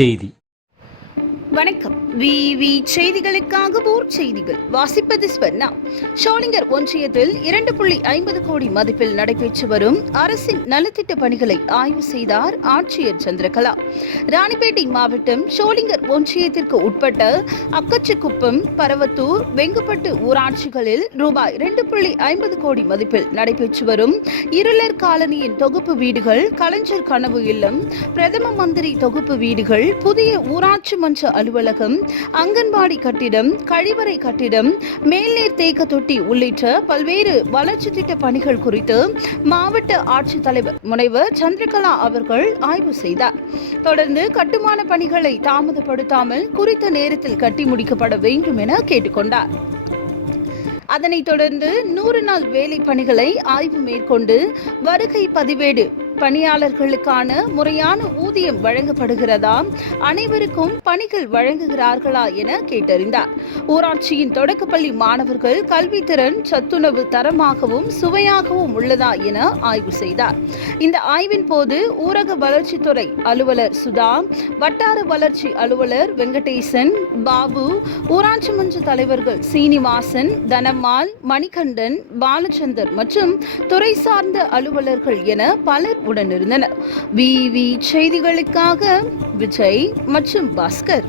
செய்தி. வணக்கம். விவி செய்திகளுக்காக ஊர் செய்திகள் வாசிப்பது ஸ்வர்ணா. ஷோலிங்கர் ஒன்றியத்தில் 2.50 கோடி மதிப்பில் நடைபெற்று வரும் அரசின் நலத்திட்ட பணிகளை ஆய்வு செய்தார் ஆட்சியர் சந்திரகலா. ராணிப்பேட்டை மாவட்டம் ஷோலிங்கர் ஒன்றியத்திற்கு உட்பட்ட அக்கச்சிக்குப்பம், பரவத்தூர், வெங்குப்பட்டு ஊராட்சிகளில் ரூபாய் 2.50 கோடி மதிப்பில் நடைபெற்று வரும் இருளர் காலனியின் தொகுப்பு வீடுகள், கலைஞர் கனவு இல்லம், பிரதம மந்திரி தொகுப்பு வீடுகள், புதிய ஊராட்சி மன்ற அலுவலகம், அங்கன்வாடி கட்டிடம், கழிவறை கட்டிடம், மேல்நீர் தேக்க தொட்டி உள்ளிட்ட பல்வேறு வளர்ச்சி திட்ட பணிகள் குறித்து மாவட்ட ஆட்சித்தலைவர் முனைவர் சந்திரகலா அவர்கள் ஆய்வு செய்தார். தொடர்ந்து கட்டுமான பணிகளை தாமதப்படுத்தாமல் குறித்த நேரத்தில் கட்டி முடிக்கப்பட வேண்டும் என கேட்டுக்கொண்டார். அதனைத் தொடர்ந்து 100 நாள் வேலை பணிகளை ஆய்வு மேற்கொண்டு வருகை பதிவேடு பணியாளர்களுக்கான முறையான ஊதியம் வழங்கப்படுகிறதா, அனைவருக்கும் பணிகள் வழங்குகிறார்களா என கேட்டறிந்தார். ஊராட்சியின் தொடக்கப்பள்ளி மாணவர்கள் கல்வித்திறன், சத்துணவு தரமாகவும் சுவையாகவும் உள்ளதா என ஆய்வு செய்தார். இந்த ஆய்வின் போது ஊரக வளர்ச்சித்துறை அலுவலர் சுதா, வட்டார வளர்ச்சி அலுவலர் வெங்கடேசன், பாபு, ஊராட்சி மன்ற தலைவர்கள் சீனிவாசன், தனம்மாள், மணிகண்டன், பாலச்சந்தர் மற்றும் துறை சார்ந்த அலுவலர்கள் என பலர் உடனிருந்தனர். விவி செய்திகளுக்காக விஜய் மற்றும் பாஸ்கர்.